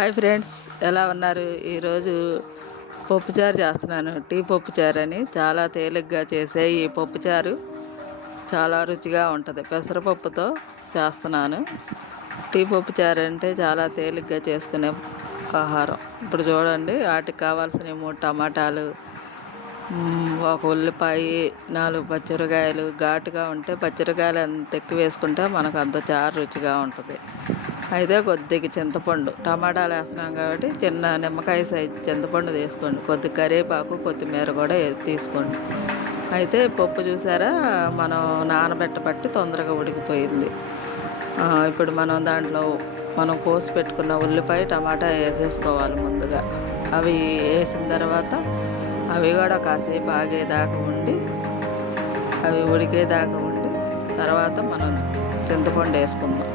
Hi friends ఎలా ఉన్నారు? ఈరోజు పప్పుచారు చేస్తున్నాను. టీ పప్పుచారు అని చాలా తేలిగ్గా చేసే ఈ పప్పుచారు చాలా రుచిగా ఉంటుంది. పెసరపప్పుతో చేస్తున్నాను. టీ పప్పుచారు అంటే చాలా తేలిగ్గా చేసుకునే ఆహారం. ఇప్పుడు చూడండి వాటికి కావాల్సిన మూడు టమాటాలు ఒక ఉల్లిపాయ నాలుగు పచ్చిరకాయలు ఘాటుగా ఉంటే పచ్చిరకాయలు ఎంత ఎక్కువ వేసుకుంటే మనకు అంత చారు రుచిగా ఉంటుంది. అయితే కొద్దిగా చింతపండు. టమాటాలు వేస్తున్నాం కాబట్టి చిన్న నిమ్మకాయ సైజు చింతపండు తీసుకోండి. కొద్ది కరివేపాకు కొత్తిమీర కూడా తీసుకోండి. అయితే పప్పు చూసారా? మనం నానబెట్టబట్టి తొందరగా ఉడికిపోయింది. ఇప్పుడు మనం దాంట్లో మనం కోసి పెట్టుకున్న ఉల్లిపాయ టమాటా వేసేసుకోవాలి ముందుగా. అవి వేసిన తర్వాత అవి కూడా కాసేపు ఆగేదాకా ఉండి అవి ఉడికేదాకా ఉండి తర్వాత మనం చింతపండు వేసుకుందాం.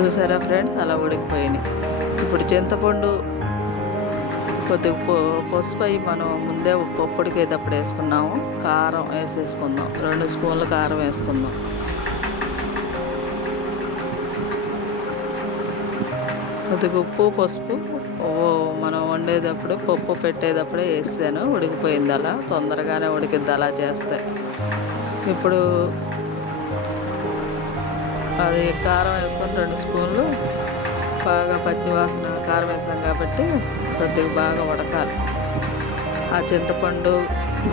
చూసారా ఫ్రెండ్స్? అలా ఉడికిపోయినాయి. ఇప్పుడు చింతపండు కొద్దిగా పొ పసుపు అయి మనం ముందే పప్పు ఉడికేటప్పుడు వేసుకున్నాము. కారం వేసేసుకుందాం. రెండు స్పూన్లు కారం వేసుకుందాం. కొద్దిగా ఉప్పు పసుపు. మనం వండేటప్పుడు పప్పు పెట్టేటప్పుడే వేసాను. ఉడికిపోయింది అలా. తొందరగానే ఉడికిద్ది అలా చేస్తే. ఇప్పుడు అది కారం వేసుకొని రెండు స్పూన్లు బాగా పచ్చివాసన కారం వేసాం కాబట్టి కొద్దిగా బాగా ఉడకాలి. ఆ చింతపండు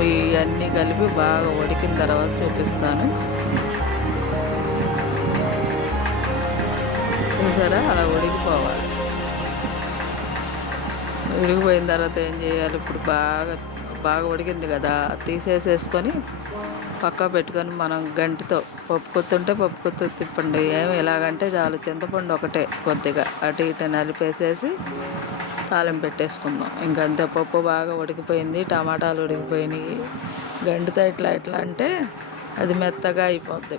ఇవన్నీ కలిపి బాగా ఉడికిన తర్వాత చూపిస్తాను. చూసారా? అలా ఉడికిపోవాలి. ఉడికిపోయిన తర్వాత ఏం చేయాలి? ఇప్పుడు బాగా బాగా ఉడికింది కదా తీసేసేసుకొని పక్క పెట్టుకొని మనం గంటితో పప్పు కొత్తుంటే పప్పు కొత్త తిప్పండి. ఏమి ఇలాగంటే చాలు చింతపండు ఒకటే కొద్దిగా. అటు ఇటు నలిపేసేసి తాళం పెట్టేసుకుందాం. ఇంకంతే పప్పు బాగా ఉడికిపోయింది టమాటాలు ఉడికిపోయినాయి. గంటితో ఇట్లా ఇట్లా అంటే అది మెత్తగా అయిపోద్ది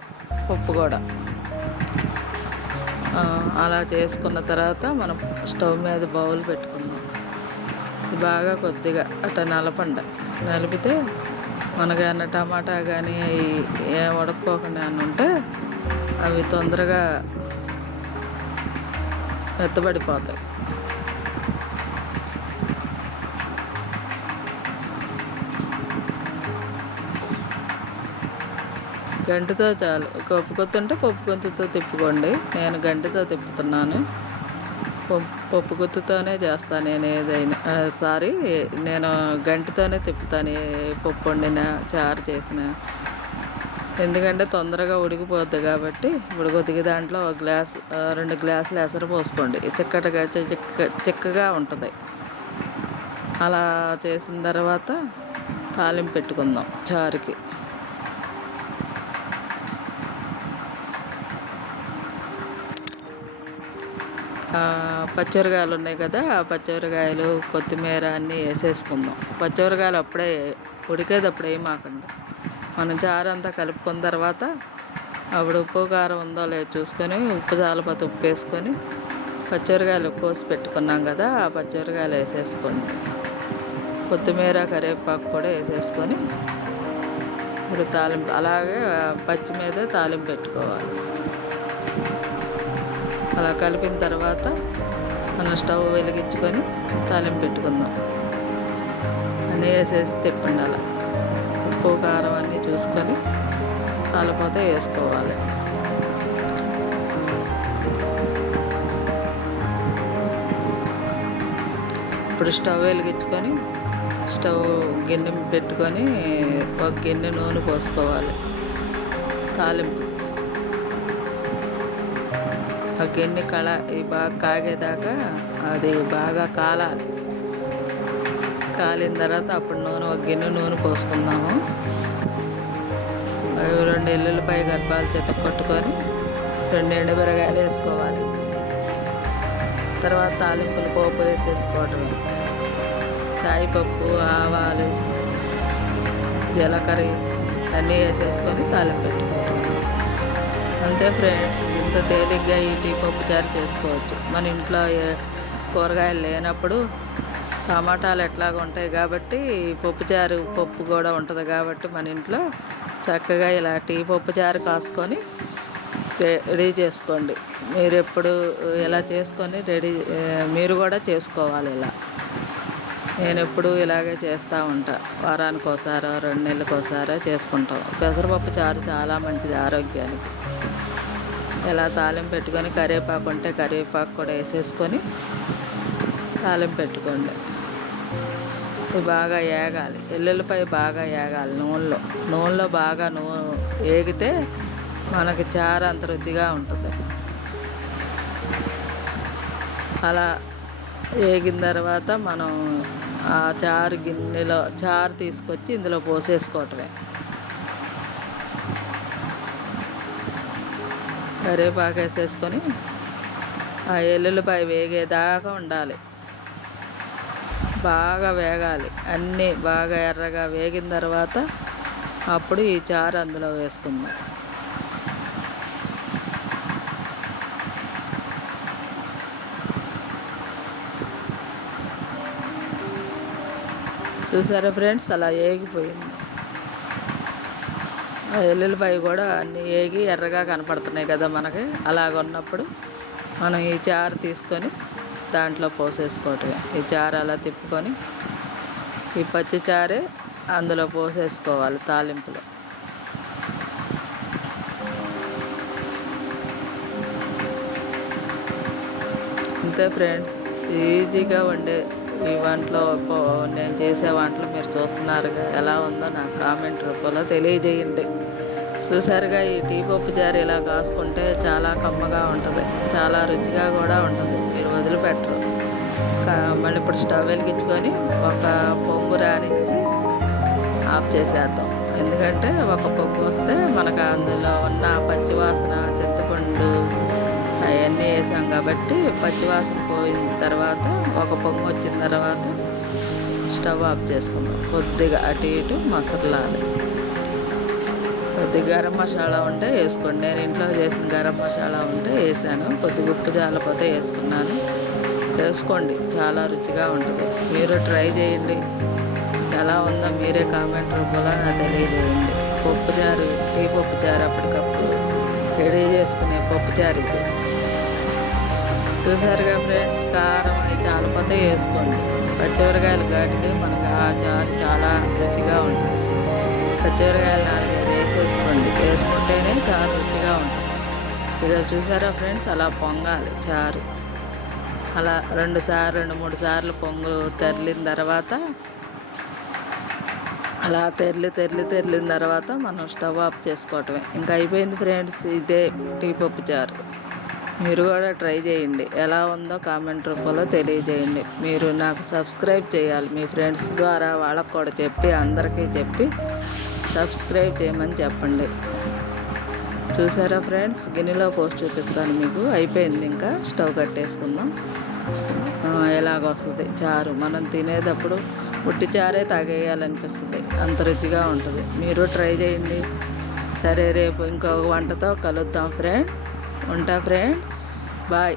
పప్పు కూడా. అలా చేసుకున్న తర్వాత మనం స్టవ్ మీద బౌల్ పెట్టుకుందాం. బాగా కొద్దిగా అట్ట నలపండ నలిపితే మనకైనా టమాటా కానీ ఏ ఉడకపోకుండా అని ఉంటే అవి తొందరగా మెత్తబడిపోతాయి. గంటతో చాలు. పప్పు కొత్తుంటే పప్పు కొత్తుతో తిప్పుకోండి. నేను గంటతో తిప్పుతున్నాను. పప్పు గుత్తుతోనే చేస్తాను నేను ఏదైనా. సారీ నేను గంటతోనే తిప్పుతాను పప్పు వండిన చారు చేసిన. ఎందుకంటే తొందరగా ఉడికిపోద్ది కాబట్టి ఇప్పుడు కొద్దిగా దాంట్లో ఒక గ్లాస్ రెండు గ్లాసులు ఎసరు పోసుకోండి. చిక్కటగా చిక్క చిక్కగా ఉంటుంది. అలా చేసిన తర్వాత తాలింపు పెట్టుకుందాం చారుకి. పచ్చిమిరకాయలు ఉన్నాయి కదా ఆ పచ్చిమిరకాయలు కొత్తిమీర అన్నీ వేసేసుకుందాం. పచ్చిమిరకాయలు అప్పుడే ఉడికేటప్పుడు వేయమాకండి మనం చారు అంతా కలుపుకున్న తర్వాత అప్పుడు ఉప్పు కారం ఉందో లేదో చూసుకొని ఉప్పు చాలపోతే ఉప్పు వేసుకొని పచ్చిమిరకాయలు కోసి పెట్టుకున్నాం కదా ఆ పచ్చిమిరకాయలు వేసేసుకోండి. కొత్తిమీర కరివేపాకు కూడా వేసేసుకొని ఇప్పుడు తాలింపు అలాగే పచ్చి మీద తాలింపు పెట్టుకోవాలి. అలా కలిపిన తర్వాత మనం స్టవ్ వెలిగించుకొని తాలింపు పెట్టుకుందాం. అన్నీ వేసేసి తిప్పండి అలా ఉప్పు కారం అన్నీ చూసుకొని కాలిపోతే వేసుకోవాలి. ఇప్పుడు స్టవ్ వెలిగించుకొని స్టవ్ గిన్నె పెట్టుకొని ఒక గిన్నె నూనె పోసుకోవాలి. తాలింపు ఆ గిన్నె కళ ఈ బాగా కాగేదాకా అది బాగా కాలాలి. కాలిన తర్వాత అప్పుడు నూనె ఒక గిన్నె నూనె పోసుకుందాము. అవి రెండు ఎల్లుల్లిపాయ గర్భాలు చెత్త కొట్టుకొని రెండు ఎండుమిరగాయలు వేసుకోవాలి. తర్వాత తాలింపులు పోపు వేసేసుకోవటమే సాయిపప్పు ఆవాలు జీలకర్ర అన్నీ వేసేసుకొని తాలింపు పెట్టుకోవటం అంతే ఫ్రెండ్స్ ఇంత తేలిగ్గా ఈ టీ పప్పు చారు చేసుకోవచ్చు. మన ఇంట్లో ఏ- కూరగాయలు లేనప్పుడు టమాటాలు ఎట్లాగ ఉంటాయి కాబట్టి పప్పుచారు పప్పు కూడా ఉంటుంది కాబట్టి మన ఇంట్లో చక్కగా ఇలా టీ పప్పు చారు కాసుకొని రెడీ చేసుకోండి. మీరు ఎప్పుడు ఇలా చేసుకొని రెడీ మీరు కూడా చేసుకోవాలి ఇలా. నేను ఎప్పుడు ఇలాగే చేస్తూ ఉంటా. వారానికి ఒకసారో రెండు నెలలకు ఒకసారో చేసుకుంటాం. పెసరపప్పు చారు చాలా మంచిది ఆరోగ్యానికి. ఇలా తాలింపు పెట్టుకొని కరివేపాకు ఉంటే కరివేపాకు కూడా వేసేసుకొని తాలింపు పెట్టుకోండి. ఇది బాగా ఏగాలి. ఎల్లుల్లిపై బాగా ఏగాలి నూనెలో. నూనెలో బాగా నూ ఏగితే మనకి చారు అంత రుచిగా ఉంటుంది. అలా వేగిన తర్వాత మనం ఆ చారు గిన్నెలో చారు తీసుకొచ్చి ఇందులో పోసేసుకోవటమే. కరివేపాకు వేసేసుకొని ఆ ఎల్లుల్లిపాయ వేగేదాకా ఉండాలి. బాగా వేగాలి. అన్నీ బాగా ఎర్రగా వేగిన తర్వాత అప్పుడు ఈ చారు అందులో వేసుకుందాం. చూసారా ఫ్రెండ్స్? అలా ఏగిపోయింది. ఎల్లుల్లిపాయ కూడా అన్ని ఏగి ఎర్రగా కనపడుతున్నాయి కదా మనకి. అలాగ ఉన్నప్పుడు మనం ఈ చారు తీసుకొని దాంట్లో పోసేసుకోవటమే. ఈ చారు అలా తిప్పుకొని ఈ పచ్చి చారే అందులో పోసేసుకోవాలి తాలింపులో. అంతే ఫ్రెండ్స్ ఈజీగా వండే ఈ వంటలో పో- నేను చేసే వంటలు మీరు చూస్తున్నారుగా ఎలా ఉందో నాకు కామెంట్ రూపంలో తెలియజేయండి. చూసారుగా ఈ టీ పప్పు జారి ఇలా కాసుకుంటే చాలా కమ్మగా ఉంటుంది. చాలా రుచిగా కూడా ఉంటుంది. మీరు వదిలిపెట్టరు. మళ్ళీ ఇప్పుడు స్టవ్ వెలిగించుకొని ఒక పొంగు రానిచ్చి ఆఫ్ చేసేద్దాం. ఎందుకంటే ఒక పొంగు వస్తే మనకు అందులో ఉన్న పచ్చివాసన చింతపండు అవన్నీ వేసాం కాబట్టి పచ్చివాసన పోయిన తర్వాత ఒక పొంగు వచ్చిన తర్వాత స్టవ్ ఆఫ్ చేసుకుందాం. కొద్దిగా అటు ఇటు మసలాలి. కొద్ది గరం మసాలా ఉంటే వేసుకోండి. నేను ఇంట్లో చేసిన గరం మసాలా ఉంటే వేసాను. కొద్దిగా ఉప్పు జాలపోతే వేసుకున్నాను. వేసుకోండి. చాలా రుచిగా ఉంటుంది. మీరు ట్రై చేయండి. ఎలా ఉందో మీరే కామెంట్ రూపంలో నాకు తెలియజేయండి. పప్పు చారు టీ పప్పు చారు అప్పటికప్పుడు రెడీ చేసుకునే పప్పు చారు ఇది. చూసారుగా ఫ్రెండ్స్? కారం అవి చాలపోతే వేసుకోండి. పచ్చిమిరకాయలు ఘాటుకి మనకు ఆ చారు చాలా రుచిగా ఉంటుంది. పచ్చిమిరకాయలు నాలుగు వేసేసుకోండి. వేసుకుంటేనే చారు రుచిగా ఉంటుంది. ఇక చూసారా ఫ్రెండ్స్? అలా పొంగాలి చారు. అలా రెండు సార్లు రెండు మూడు సార్లు పొంగు తెరిలిన తర్వాత అలా తెరలి తెరలి తెరిలిన తర్వాత మనం స్టవ్ ఆఫ్ చేసుకోవటమే. ఇంకా అయిపోయింది ఫ్రెండ్స్ ఇదే టీ పప్పు చారు. మీరు కూడా ట్రై చేయండి. ఎలా ఉందో కామెంట్ రూపంలో తెలియజేయండి. మీరు నాకు సబ్స్క్రైబ్ చేయాలి. మీ ఫ్రెండ్స్ ద్వారా వాళ్ళకు కూడా చెప్పి అందరికీ చెప్పి సబ్స్క్రైబ్ చేయమని చెప్పండి. చూసారా ఫ్రెండ్స్? గిన్నెలో పోస్ట్ చూపిస్తాను మీకు. అయిపోయింది ఇంకా. స్టవ్ కట్టేసుకున్నాం ఎలాగొస్తుంది? చారు. మనం తినేటప్పుడు ఉట్టి చారే తాగేయాలనిపిస్తుంది. అంత రుచిగా ఉంటుంది. మీరు ట్రై చేయండి. సరే రేపు ఇంకొక వంటతో కలుద్దాం ఫ్రెండ్. ఉంటా ఫ్రెండ్స్. బాయ్.